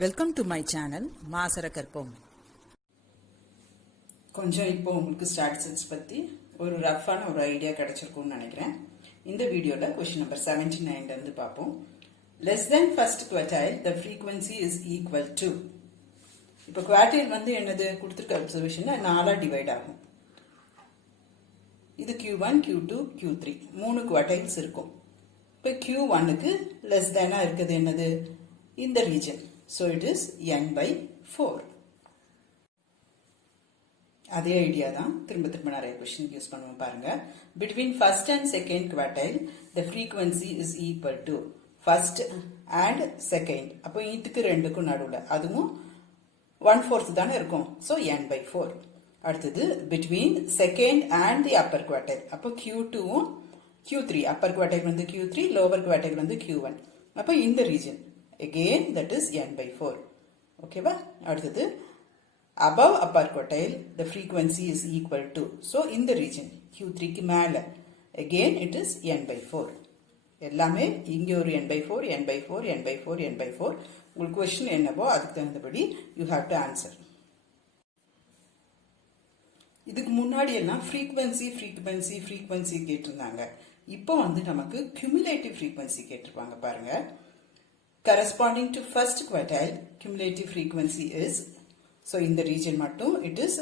Welcome to my channel மாசர கற்போம். கொஞ்சம் இப்போ உங்களுக்கு ஸ்டாட்டிஸ்டிக்ஸ் பற்றி ஒரு ரஃப்பான ஒரு ஐடியா கிடைச்சிருக்கும்னு நினைக்கிறேன். இந்த வீடியோவில் கொஸ்டின் நம்பர் 79 இருந்து பார்ப்போம். Less than first quartile the frequency is equal to. இப்போ குவார்டைல் வந்து என்னது கொடுத்துருக்க அப்சர்வேஷனில் 4 டிவைட் ஆகும். இது Q1, Q2, Q3 3 குவார்டைல்ஸ் இருக்கும். இப்போ Q1க்கு லெஸ் தேனா இருக்குது என்னது இந்த region. So it is n by 4. அதே ஐடியா தான் திரும்ப நிறைய क्वेश्चन யூஸ் பண்ணுவோம் பாருங்க. Between first and second quartile the frequency is equal to first and second. அப்போ இதுக்கு ரெண்டுக்கும் நடுவுல அதுவும் 1/4 தானே இருக்கும். So n by 4. அடுத்தது between second and the upper quartile. அப்போ Q2 Q3 upper quartile வந்து Q3 lower quartile வந்து Q1. அப்போ இந்த region again that is n by 4. Okay ba? அடுத்தது above upper quartile the frequency is equal to. So in the region Q3 க்கு மேல again it is n by 4. எல்லாமே இங்க ஒரு n by 4 n by 4 n by 4 n by 4. உங்களுக்கு question என்னவோ அதுக்கு தகுந்தபடி you have to answer. இதுக்கு முன்னாடி எல்லாம் frequency கேட்டிருந்தாங்க. இப்போ வந்து நமக்கு cumulative frequency கேட்டிருப்பாங்க பாருங்க. Corresponding to first quartile, cumulative frequency is, so in the region mattum it is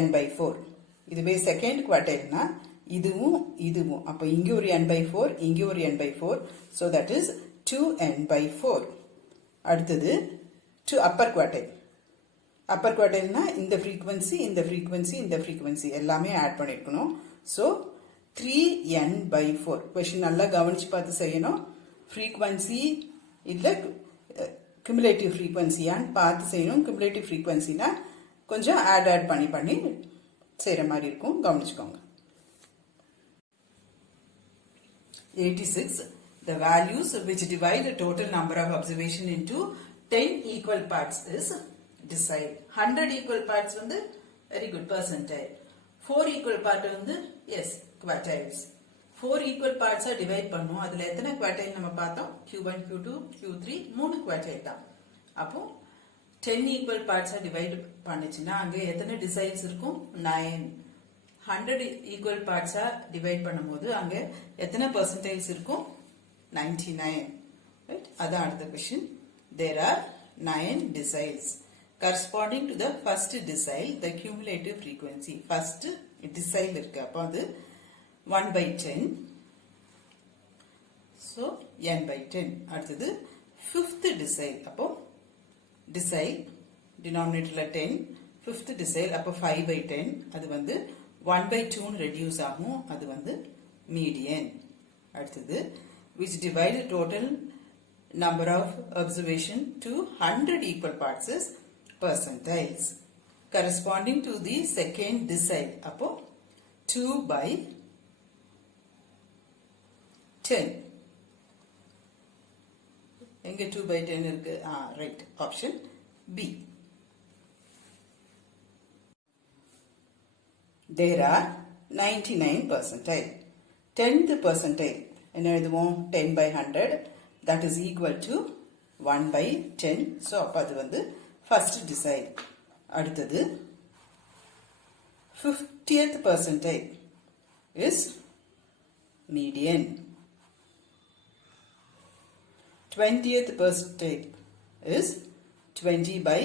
n by 4. இதுவே second quartile na இதுவும் அப்ப இங்க ஒரு n by 4 இங்க ஒரு n by 4, so that is 2n by 4. அடுத்தது to upper quartile na இந்த frequency எல்லாமே ஆட் பண்ணிருக்கணும். so 3n by 4. क्वेश्चन நல்லா கவனிச்சு பார்த்து செய்யணும். frequency இல்ல cumulative frequency ஆன்னு பார்த்து செய்யணும். cumulative frequency னா கொஞ்சம் ஆட் பண்ணி செய்யற மாதிரி இருக்கும், கவனிச்சுக்கோங்க. 86 the values which divide the total number of observation into 10 equal parts is decide. 100 equal parts வந்து very good percentile. 4 equal part வந்து yes quartiles. 4 equal parts divide பண்ணும். அதுல எத்தனை quartile நம்ம பார்த்தோம்? Q1, Q2, Q3 3 quartile தான். அப்போ 10 equal parts divide பண்ணுச்சுன்னா அங்க எத்தனை deciles இருக்கும்? 9. 100 equal parts divide பண்ணும்போது அங்க எத்தனை percentiles இருக்கும்? 99. Right? அதான் அடுத்த question. There are 9 deciles. Corresponding to the first decile, the cumulative frequency. First decile இருக்கு. அப்போ அது 1 by 10. So n by 10. அடுத்தது fifth decile. அப்போ decile denominatorல 10, fifth decile அப்போ 5 by 10. அது வந்து 1 by 2 reduce ஆகும். அது வந்து median. அடுத்தது which divide the total number of observation to 100 equal parts is percentiles. Corresponding to the second decile. அப்போ 2 by 10. எங்க 2 by 10 இருக்கு? right. Option B. There are 99 percentile. 10th percentile என்ன எழுதுவோம்? 10 by 100 that is equal to 1 by 10. so அப்ப அது வந்து first decile. அடுத்தது 50th percentile is median. 20th percentile is 20 by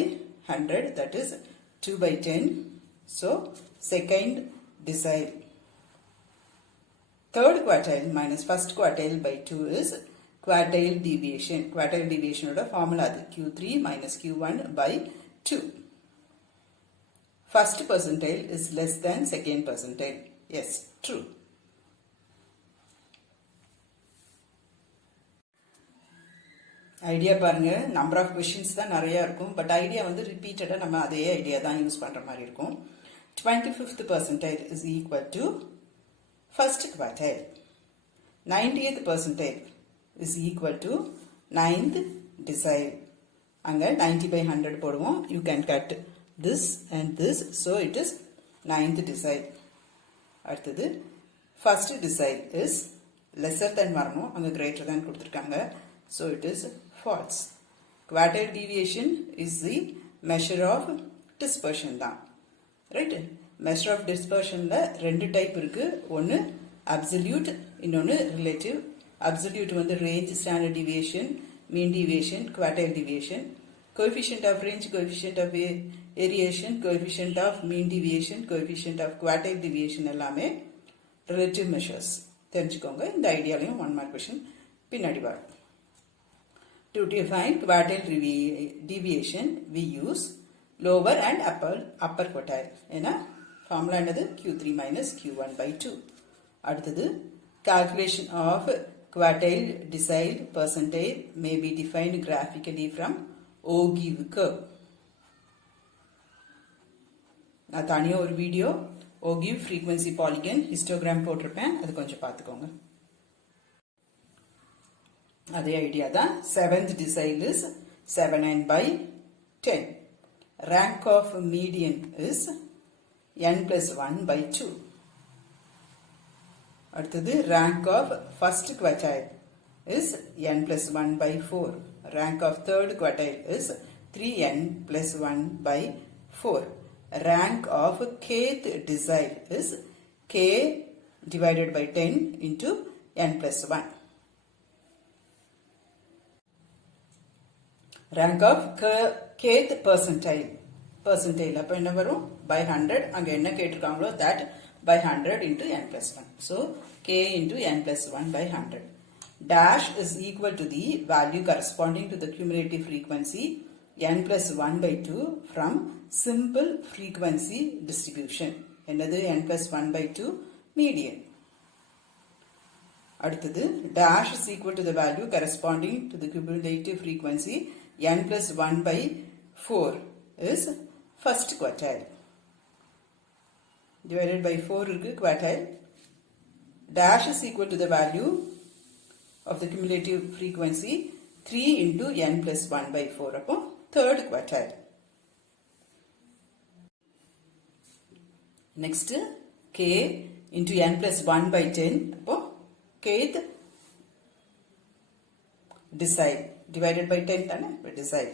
100, that is 2 by 10. So second decile. Third quartile minus first quartile by 2 is quartile deviation. Quartile deviation oda formula adu Q3 minus Q1 by 2. First percentile is less than second percentile. Yes, true. Idea பாருங்க. Number of questions தான் நிறைய இருக்கும், but idea வந்து ரிப்பீட்டடா நம்ம அதே idea தான் use பண்ற மாதிரி இருக்கும். 25th percentile is equal to first quartile. 90th percentile is equal to 9th decile. அங்க 90 by 100 போடுவோம். You can cut this and this, so it is 9th decile. அடுத்தது first decile is lesser than வரணும், அங்க greater than கொடுத்திருக்காங்க, so it is false. Quartile deviation is the measure of dispersion தான். Right? Measure of dispersion ல ரெண்டு type இருக்கு. ஒன்னு absolute, இன்னொன்னு relative. Absolute வந்து range, standard deviation, mean deviation, quartile deviation. Coefficient of range, coefficient of variation, coefficient of mean deviation, coefficient of quartile deviation எல்லாமே relative measures. தெரிஞ்சுக்கோங்க. இந்த ஐடியாலையும் 1 mark question பின்னாடி வரும். To define quartile deviation, we use lower and upper quartile. ஏன்னா formula என்னது Q3 minus Q1 by 2. அடுத்தது calculation of quartile decile percentile may be defined graphically from ogive curve. நான் தனியா ஒரு video ogive frequency polygon histogram போட்டிருப்பேன். அது கொஞ்சம் பார்த்துக்கோங்க. அதே ஐடியா தான். 7th decile is 7n by 10. Rank of median is n plus 1 by 2. அடுத்தது rank of first quartile is n plus 1 by 4. Rank of third quartile is 3n plus 1 by 4. Rank of kth decile is k divided by 10 into n plus 1. Rank of kth percentile. Percentile அப்ப என்ன வரும்? By 100. அங்க என்ன கேட்டிருக்காங்களோ that by 100 into n plus 1. So k into n plus 1 by 100. Dash is equal to the value corresponding to the cumulative frequency n plus 1 by 2 from simple frequency distribution. என்னது n plus 1 by 2? Median. அடுத்தது dash is equal to the value corresponding to the cumulative frequency n plus 1 by 4 is first quartile. Divided by 4 இருக்கு quartile. Dash is equal to the value of the cumulative frequency 3 into n plus 1 by 4 அப்போ third quartile. Next k into n plus 1 by 10 அப்போ kth decile divided by 10 தானே decile.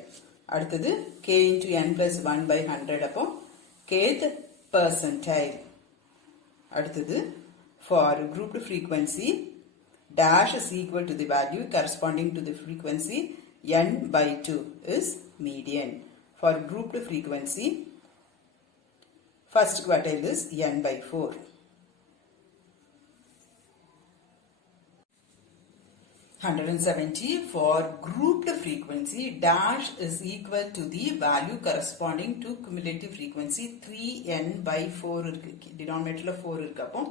அடுத்தது k into n plus 1 by 100 அப்போ kth percentile. அடுத்தது for grouped frequency dash is equal to the value corresponding to the frequency n by 2 is median. For grouped frequency first quartile is n by 4. For grouped frequency dash is equal to the value corresponding to cumulative frequency 3n by 4 இருக்கு. denominatorல 4 இருக்கு. அப்போ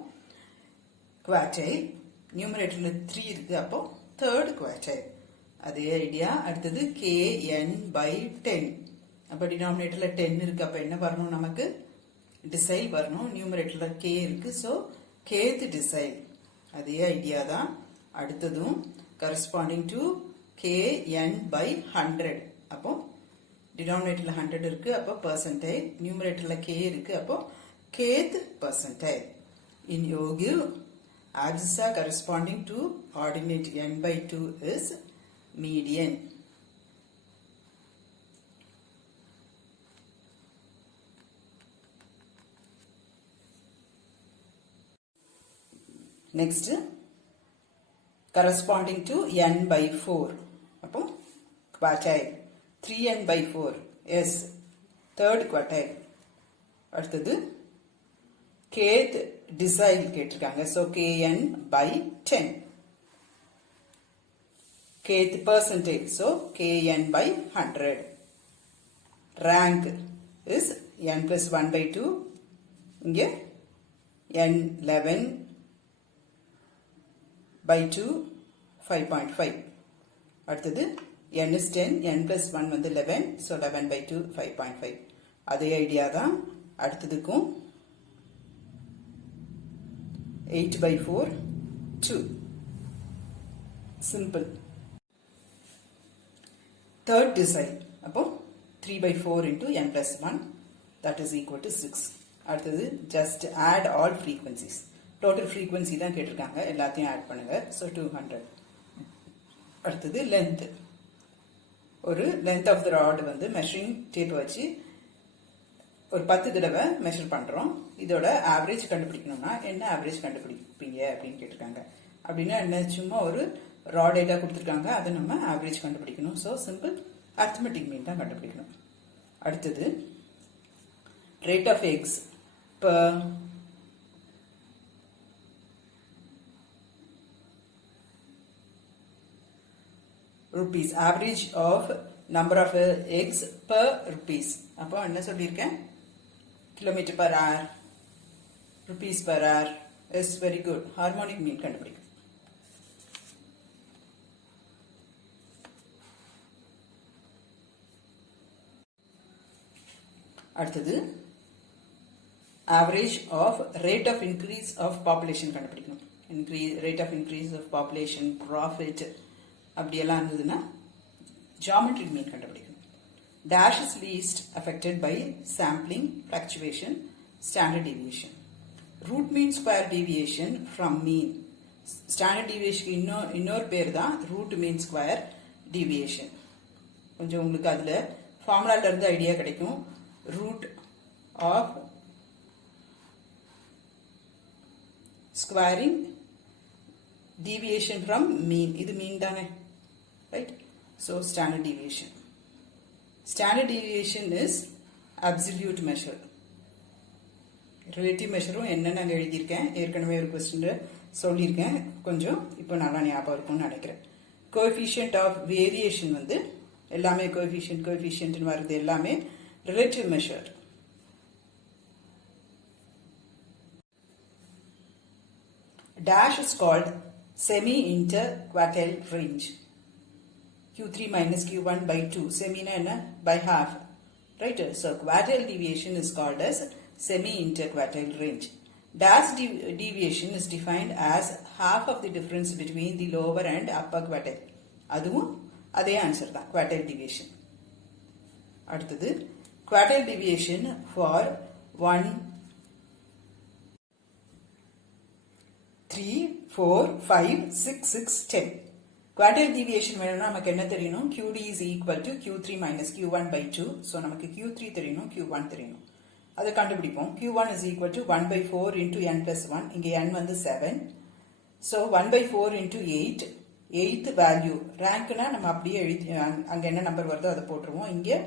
quartile, numeratorல 3 இருக்கு. அப்போ third quartile. அதே idea. அடுத்தது kn by 10. அப்போ denominatorல 10 இருக்கு. அப்போ என்ன வரணும்? நமக்கு decile வரணும். numeratorல k இருக்கு. so kth decile. அதே ஐடியா தான். அடுத்ததும் corresponding to kn by 100. அப்போ denominatorல 100 இருக்கு. அப்போ percentile. numeratorல k இருக்கு. அப்போ kth percentile. In ogive, abscissa corresponding to ordinate n by 2 is median. Next, corresponding to n by 4. அப்போ quartile. 3n by 4 is third quartile. அடுத்தது kth decile கேட்டிருக்காங்க. so kn by 10. kth percentile. so kn by 100. Rank is n plus 1 by 2. இங்கே n 11 by 2 5.5. அடுத்தது n is 10, n plus 1 வந்து 11, so 11 by 2 5.5. அதே idea தான் அடுத்ததுக்கும் 8 by 4 2. simple. Third decile. அப்போ 3 by 4 into n plus 1, that is equal to 6. அடுத்தது just add all frequencies. total frequency தான் கேட்டிருக்காங்க. எல்லாத்தையும் ஆட் பண்ணுங்க. so 200. அடுத்தது length. ஒரு லென்த் ஆஃப் த ராட் வந்து மெஷரிங் டேப் வச்சு ஒரு 10 தடவை மெஷர் பண்றோம். இதோட ஆவரேஜ் கண்டுபிடிக்கணும்னா என்ன ஆவரேஜ் கண்டுபிடிப்பீங்க அப்படின்னு கேட்டிருக்காங்க. அப்படின்னா என்ன, சும்மா ஒரு ரா டேட்டா கொடுத்துருக்காங்க, அதை நம்ம ஆவரேஜ் கண்டுபிடிக்கணும். ஸோ சிம்பிள் அரித்மெட்டிக் மீன் தான் கண்டுபிடிக்கணும். அடுத்தது rate of x per rupees, average of number of eggs per rupees. அப்போ என்ன சொல்லியிருக்கேன், kilometer per hour, rupees per hour. is very good. harmonic mean கண்டுபிடிக்கும். அடுத்தது average of rate of increase of population கண்டுபிடிக்கணும். rate of increase of population, profit அப்படியெல்லாம் இருந்ததுன்னா geometric mean கண்டுபிடிக்கணும். Dash is least affected by sampling, fluctuation, standard deviation. Root mean square deviation from mean. Standard deviation இன்னொரு பேர் தான் root mean square deviation. கொஞ்சம் உங்களுக்கு அதுல ஃபார்முலால இருந்து ஐடியா கிடைக்கும். root of squaring deviation from mean. இது mean தானே, right? So standard deviation. Standard deviation is absolute measure. relative measure என்ன நான் எழுதியிருக்கேன், ஏற்கனவே ஒரு கொஸ்டின் சொல்லியிருக்கேன், கொஞ்சம் இப்போ நல்லா ஞாபகம் இருக்கும்னு நினைக்கிறேன். கோஎஃபிஷியன்ட் ஆஃப் வேரியேஷன் வந்து எல்லாமே கோஎஃபிஷியன்ட் வருது எல்லாமே relative measure. Dash is called semi-interquartile range. Q3 minus Q1 by 2. Semi na enna? By half. Right? So quartile deviation is called as semi-interquartile range. Dash deviation is defined as half of the difference between the lower and upper quartile. அதுவும் அதே answer தான், quartile deviation. அடுத்தது quartile deviation for 1, 3, 4, 5, 6, 6, 10. Quartile deviation வேணும்னா நமக்கு என்ன தெரியணும், QD is equal to Q3 minus Q1 by 2. So நமக்கு Q3 தெரியணும், Q1 தெரியணும். அதை கண்டுபிடிப்போம். Q1 is equal to 1 by 4 into n plus 1. இங்கே n வந்து 7. So 1 by 4 into 8. 8th value. rankனா நம்ம அப்படியே எழுதி அங்க என்ன நம்பர் வருதோ அதை போட்டுருவோம். இங்கே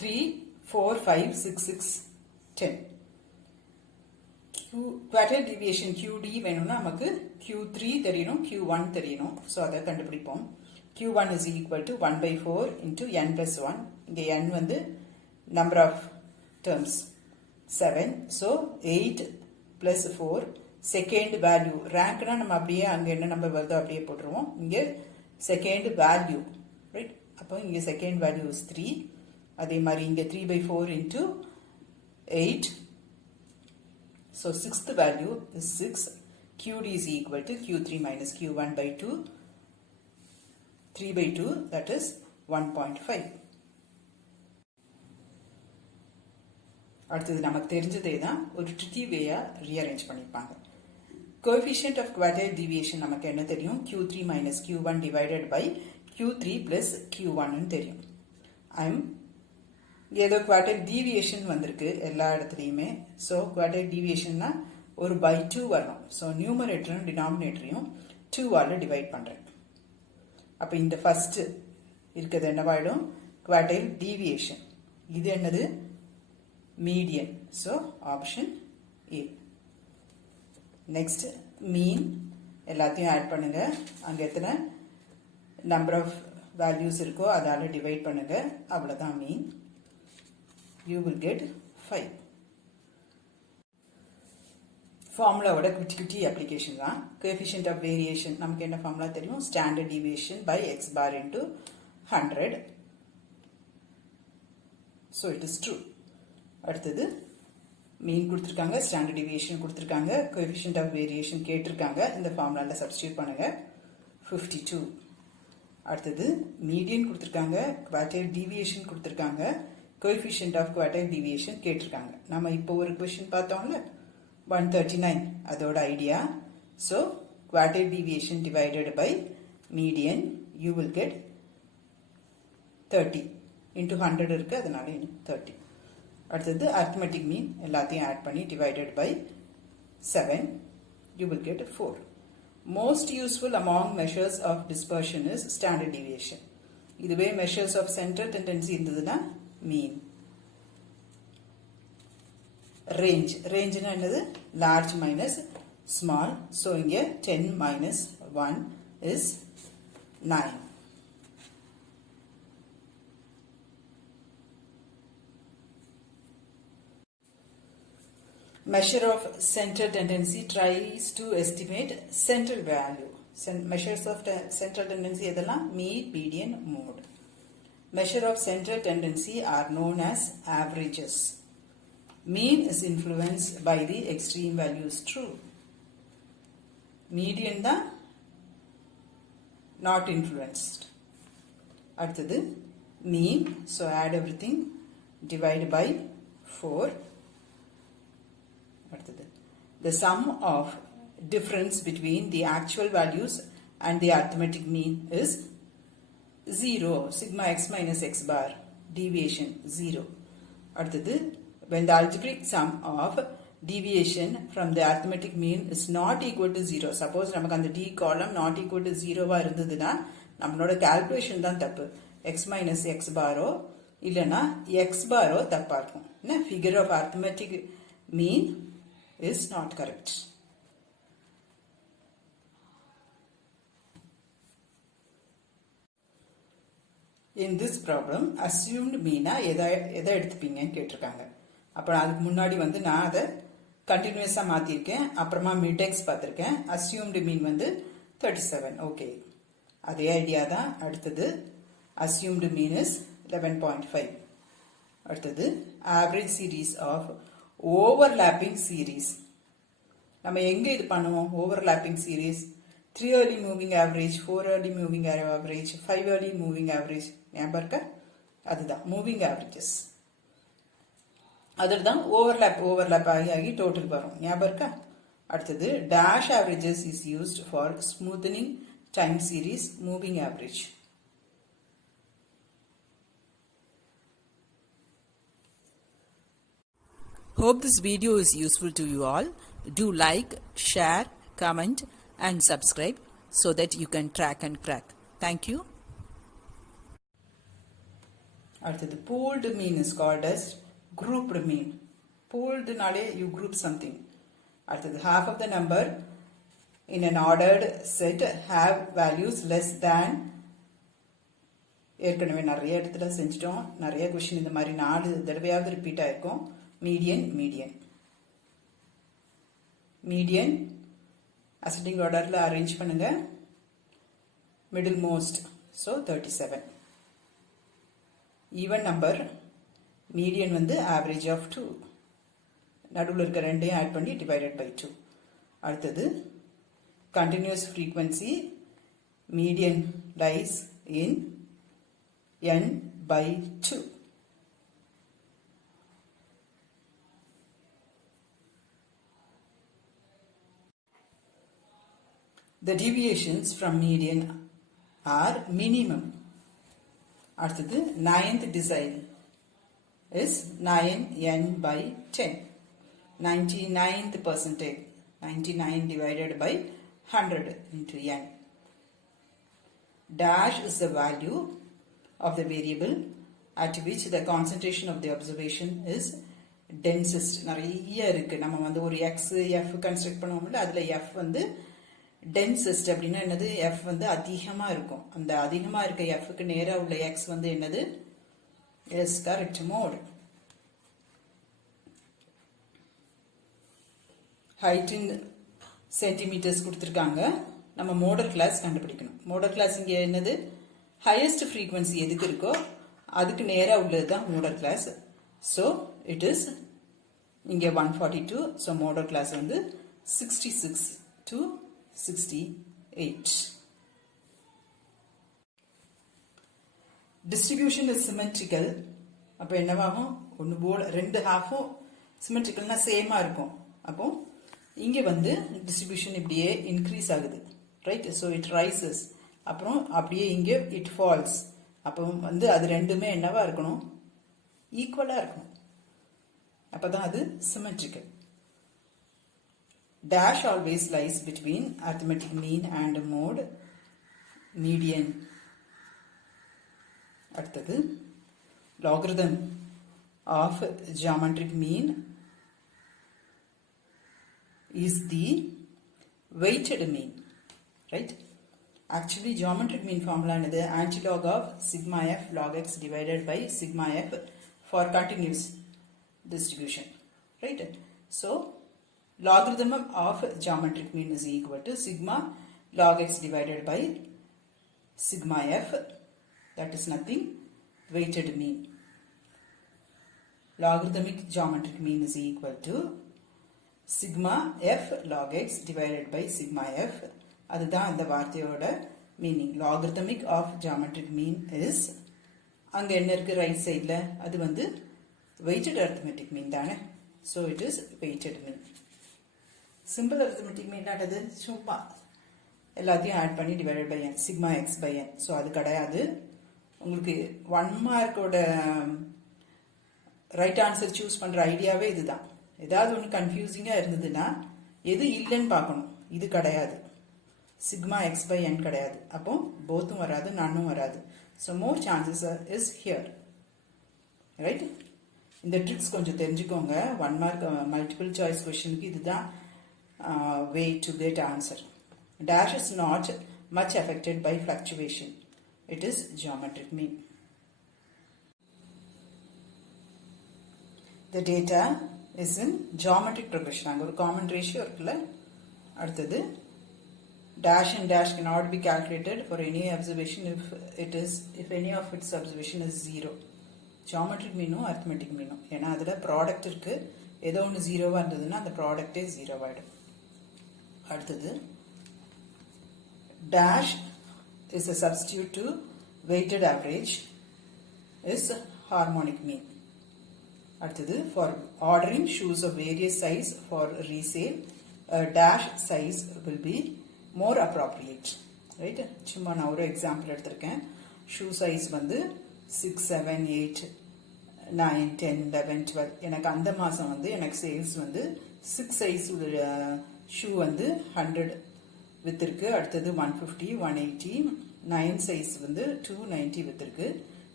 3, 4, 5, 6, 6, 10. quartile deviation QD வேணும்னா நமக்கு Q3 தெரியணும், Q1 தெரியணும். ஸோ அதை கண்டுபிடிப்போம். Q1 is equal to 1 by 4 into n plus 1. இங்கே n வந்து number of terms 7. So 8 plus 4. second value. rankனா நம்ம அப்படியே அங்கே என்ன நம்பர் வருதோ அப்படியே போட்டுருவோம். இங்கே second value. right? அப்போ இங்கே second value is 3. அதே மாதிரி இங்கே 3 by 4 into 8. So 6th value is 6. QD is equal to Q3 minus Q1 by 2. 3 by 2, that is 1.5. அடுத்தது நமக்கு தெரிஞ்சதே தான், ஒரு ட்ரிக்கி வேயா ரீஅரேஞ்ச் பண்ணிருப்பாங்க. கோஎஃபிஷியன்ட் ஆஃப் குவார்டைல் டிவியேஷன் நமக்கு என்ன தெரியும், Q3 minus Q1 divided by Q3 plus Q1 தெரியும். ஏதோ குவார்டைல் டீவியேஷன் வந்திருக்கு எல்லா இடத்துலையுமே. ஸோ குவார்டைல் டீவியேஷன்னா ஒரு by 2 வரணும். ஸோ நியூமரேட்டரும் டினாமினேட்டரையும் 2ஆல் டிவைட் பண்ணுறேன். அப்போ இந்த ஃபர்ஸ்ட் இருக்கிறது என்னவாயிடும், குவார்டைல் டீவியேஷன். இது என்னது, median. So option A. Next mean. எல்லாத்தையும் ஆட் பண்ணுங்க. அங்கே எத்தனை நம்பர் ஆஃப் வேல்யூஸ் இருக்கோ அதால் டிவைட் பண்ணுங்க. அவ்வளோதான் மீன். You will get 5. ஃபார்முலாவோட குட்டி அப்ளிகேஷன் தான். கோஎஃபிஷியன்ட் ஆஃப் வேரியேஷன் நமக்கு என்ன ஃபார்முலா தெரியும், standard deviation by x bar into 100. So it is true. அடுத்தது மீன் கொடுத்துருக்காங்க, ஸ்டாண்டர்ட் டிவியேஷன் கொடுத்துருக்காங்க, கோஎஃபிஷியன்ட் ஆஃப் வேரியேஷன் கேட்டிருக்காங்க. இந்த ஃபார்முலாவில் சப்ஸ்டியூட் பண்ணுங்க. 52. அடுத்தது மீடியன் கொடுத்துருக்காங்க, குவார்டைல் டீவியேஷன் கொடுத்துருக்காங்க, கோஎஃபிஷியன்ட் ஆஃப் குவார்டைல் டீவியேஷன் கேட்டிருக்காங்க. நம்ம இப்போ ஒரு கொஸ்டின் பார்த்தோம்ல 139, அதோட idea. So quartile deviation divided by median, you will get 30 into 100 இருக்கு அதனால 30. அடுத்தது arithmetic mean எல்லாத்தையும் add பண்ணி divided by 7, you will get 4. Most useful among measures of dispersion is standard deviation. இதுவே measures of central tendency இருந்ததுன்னா mean. range னா என்னது large minus small, so இங்க 10 minus 1 is 9. Measure of central tendency tries to estimate central value. Measures of central tendency எதெல்லாம் mean, median, mode. Measure of central tendency are known as averages. Mean is influenced by the extreme values, true. Median தான் not influenced. அடுத்தது mean, so add everything, divide by 4. The sum of difference between the actual values and the arithmetic mean is 0. Sigma x minus x bar. Deviation 0. When the algebraic sum of deviation from the arithmetic mean is not equal to 0. Suppose நமக்கு அந்த D column not equal to 0 இருந்ததுன்னா நம்மளோட calculation தான் தப்பு. x minus x bar இல்லனா x bar தப்பா இருக்கும். Figure of arithmetic mean is not correct. In this problem, assumed mean எதை எடுத்துப்பீங்கன்னு கேட்டிருக்காங்க. அப்புறம் அதுக்கு முன்னாடி வந்து நான் அதை கண்டினியூஸா மாத்திருக்கேன். அப்புறமா மிட்எக்ஸ் பார்த்திருக்கேன். assumed mean வந்து 37. ஓகே, அதே ஐடியா தான். அடுத்தது assumed mean is 11.5. அடுத்தது average series of overlapping series. நம்ம எங்க இது பண்ணுவோம்? overlapping series 3 early moving average, 4 early moving average, 5 early moving average. ஞாபகம் இருக்கா? அதுதான் moving averages. அதுதான் overlap ஆகி டோட்டல் வரும். ஞாபகம் இருக்கா? அடுத்தது dash averages is used for smoothing time series moving average. Hope this video is useful to you all. Do like, share, comment and subscribe so that you can track and crack. Thank you. அடுத்தது pooled mean is called as grouped mean. Pooled நாலே you group something. அடுத்தது half of the number in an ordered set have values less than. ஏற்கனவே நிறைய இடத்துல செஞ்சிட்டோம். நிறைய question இந்த மாதிரி 4 தடவையாவது ரிப்பீட் ஆயிருக்கும். மீடியன் ascending orderல அரேஞ்ச் பண்ணுங்க. middle most, so 37. even number median வந்து average of 2. நடுவுல இருக்க ரெண்டையும் ஆட் பண்ணி divided by 2. அடுத்தது continuous frequency median lies in n by 2. The deviations from median are minimum. அடுத்தது 9th decile is 9n by 10. 99th percentage, 99 divided by 100 into n. Dash is the value of the variable at which the concentration of the observation is densest. நிறைய இருக்கு. நம்ம வந்து ஒரு x f construct பண்ணுவோம்ல, அதுல f வந்து densest அப்படின்னா என்னது? f வந்து அதிகமா இருக்கும். அந்த அதிகமா இருக்க f க்கு நேரா உள்ள x வந்து என்னது? yes, correct, mode. height in centimeters கொடுத்திருக்காங்க. நம்ம மோடல் கிளாஸ் கண்டுபிடிக்கணும். மோடல் கிளாஸ் இங்க என்னது? highest frequency எதுக்கு இருக்கோ அதுக்கு நேரா உள்ளது தான் modal class. so it is இங்க 142. so மோடல் கிளாஸ் வந்து 66 to 68. Distribution is symmetrical. அப்ப என்னவாகும்? ஒன்னு போல ரெண்டு ஹாஃபும் சிமெட்ரிக்கல்னா சேமா இருக்கும். அப்போ இங்கே வந்து டிஸ்ட்ரிபியூஷன் இப்படியே இன்க்ரீஸ் ஆகுது, ரைட்? ஸோ இட் ரைசஸ், அப்புறம் அப்படியே இங்கே இட் ஃபால்ஸ். அப்போ வந்து அது ரெண்டுமே என்னவா இருக்கணும்? ஈக்குவலாக இருக்கணும். அப்போ தான் அது symmetrical. Dash always lies between arithmetic mean and mode median. அடுத்தது logarithm of geometric mean is the weighted mean, right? Actually geometric mean formula is antilog of sigma f log x divided by sigma f for continuous distribution, right? So logarithm of geometric mean is equal to sigma log x divided by sigma f, that is nothing, weighted mean. Logarithmic geometric mean is equal to sigma f log x divided by sigma f. அதுதான் அந்த வார்த்தையோட meaning. logarithmic of geometric mean is, அங்க என்ன இருக்கு right சைடில், அது வந்து weighted arithmetic mean தானே. so it is weighted mean. Simple arithmetic mean அது சும்மா எல்லாத்தையும் ஆட் பண்ணி divided by n, sigma x by n. So அது கிடையாது. உங்களுக்கு 1 மார்க்கோட ரைட் ஆன்சர் சூஸ் பண்ணுற ஐடியாவே இதுதான். ஏதாவது ஒன்று கன்ஃபியூசிங்காக இருந்ததுன்னா எது இல்லைன்னு பார்க்கணும். இது கிடையாது, சிக்மா எக்ஸ் பை n கிடையாது. அப்போ போத்தும் வராது, நானும் வராது. So more chances is here, right? இந்த ட்ரிக்ஸ் கொஞ்சம் தெரிஞ்சுக்கோங்க. 1 மார்க் மல்டிபிள் சாய்ஸ் கொஸ்டினுக்கு இதுதான் way to get answer. Dash is not much affected by fluctuation. It is geometric mean. The data is in geometric progression. அங்க ஒரு common ratio இருக்குல்ல. அடுத்தது dash and dash cannot be calculated for any observation if any of its observation is 0. geometric meanum arithmetic meanum, ஏன்னா அதுல product இருக்கு. ஏதோ ஒன்று ஜீரோவா இருந்ததுன்னா அந்த ப்ராடக்டே ஜீரோவாயிடும். அடுத்தது dash is a substitute to weighted average is harmonic mean. அடுத்தது for ordering shoes of various size for resale, a dash size will be more appropriate, right? சும்மா நான் ஒரு எக்ஸாம்பிள் எடுத்திருக்கேன். ஷூ சைஸ் வந்து 6, 7, 8, 9, 10, 11, 12. எனக்கு அந்த மாதம் வந்து எனக்கு சேல்ஸ் வந்து 6 சைஸ் ஷூ வந்து 100 வித்திருக்கு. அடுத்தது 150, 180, 9 சைஸ் வந்து 290 வித்திருக்கு.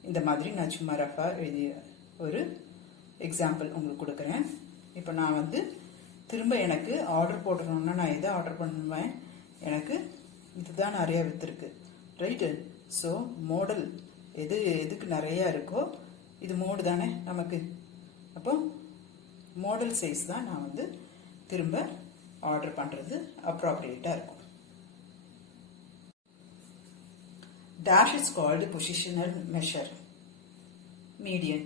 இந்த மாதிரி நான் சும்மா ரஃபா எழுதி ஒரு எக்ஸாம்பிள் உங்களுக்கு கொடுக்குறேன். இப்போ நான் வந்து திரும்ப எனக்கு ஆர்டர் போட்டுக்கணும்னா நான் எதை ஆர்டர் பண்ணுவேன்? எனக்கு இதுதான் நிறைய வித்திருக்கு, ரைட்டு? ஸோ மோடல் எதுக்கு நிறையா இருக்கோ இது மோடு தானே நமக்கு. அப்போ மாடல் சைஸ் தான் நான் வந்து திரும்ப ஆர்டர் பண்ணுறது அப்ராப்ரியேட்டாக இருக்கும். Dash is called positional measure. Median.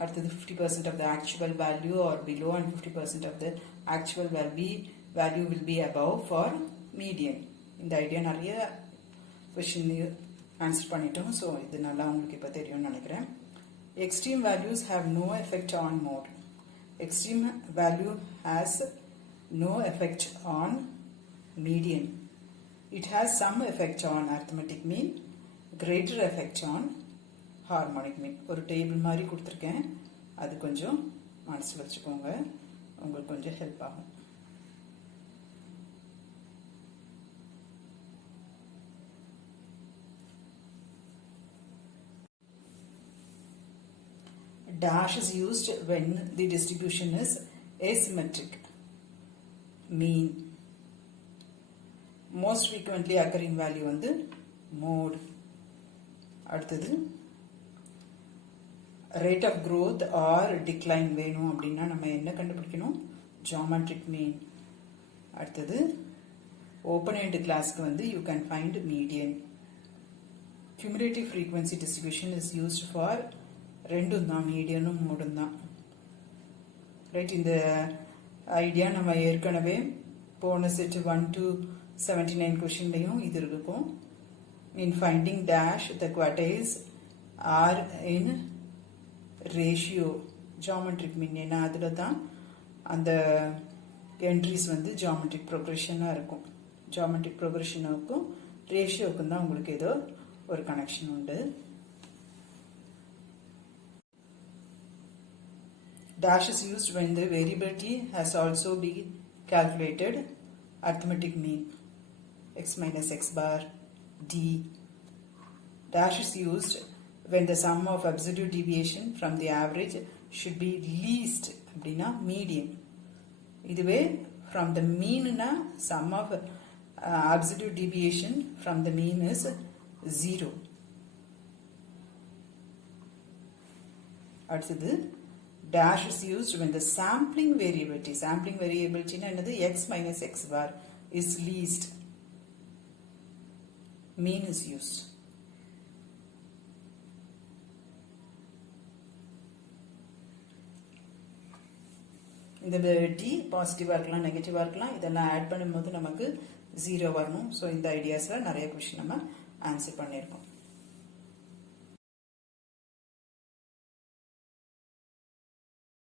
அடுத்தது 50% of the actual value or below and 50% of the actual value will be above for median. இந்த ஐடியா நிறைய கொஸ்டின் ஆன்சர் பண்ணிட்டோம். ஸோ இது நல்லா உங்களுக்கு இப்போ தெரியும்னு நினைக்கிறேன். Extreme values have no effect on mode. Extreme value has no effect on median. It has some effect on arithmetic mean, greater effect on harmonic mean. ஒரு டேபிள் மாதிரி கொடுத்துருக்கேன், அது கொஞ்சம் மனசில் வச்சுக்கோங்க, உங்களுக்கு கொஞ்சம் ஹெல்ப் ஆகும். Dash is used when the distribution is asymmetric. Mean. Most frequently occurring value வந்து mode. அடுத்தது rate of growth or decline வேணும் அப்படின்னா நம்ம என்ன கண்டுபிடிக்கணும்? geometric mean. அடுத்தது open-end classக்கு வந்து you can find median. Cumulative frequency distribution is used for ரெண்டும் தான், மீடியனும் மோடும் தான், ரைட்? இந்த ஐடியா நம்ம ஏற்கனவே போன செட் 1 to 79 கொஸ்டின்லையும் இது இருக்கும். In finding dash, the quartiles are in ratio geometric mean. ஏன்னா அதில் தான் அந்த என்ட்ரிஸ் வந்து ஜியாமெட்ரிக் ப்ரோக்ரெஷனாக இருக்கும். ஜியாமெட்ரிக் ப்ரோக்ரெஷனுக்கும் ரேஷியோவுக்கும் தான் உங்களுக்கு ஏதோ ஒரு கனெக்ஷன் உண்டு. Dash is used when the variability has also been calculated arithmetic mean x minus x bar d. Dash is used when the sum of absolute deviation from the average should be least அப்படின்னா median. இதுவே from the mean na sum of absolute deviation from the mean is 0. அடுத்தது dash is used when the sampling variability na என்னது x minus x bar is least, mean is used. இந்த D பாசிட்டிவா இருக்கலாம் நெகட்டிவா இருக்கலாம், இதெல்லாம் add பண்ணும்போது நமக்கு 0 வரணும். ஸோ இந்த ஐடியாஸ்ல நிறைய கொஸ்டின் நம்ம ஆன்சர் பண்ணியிருக்கோம்.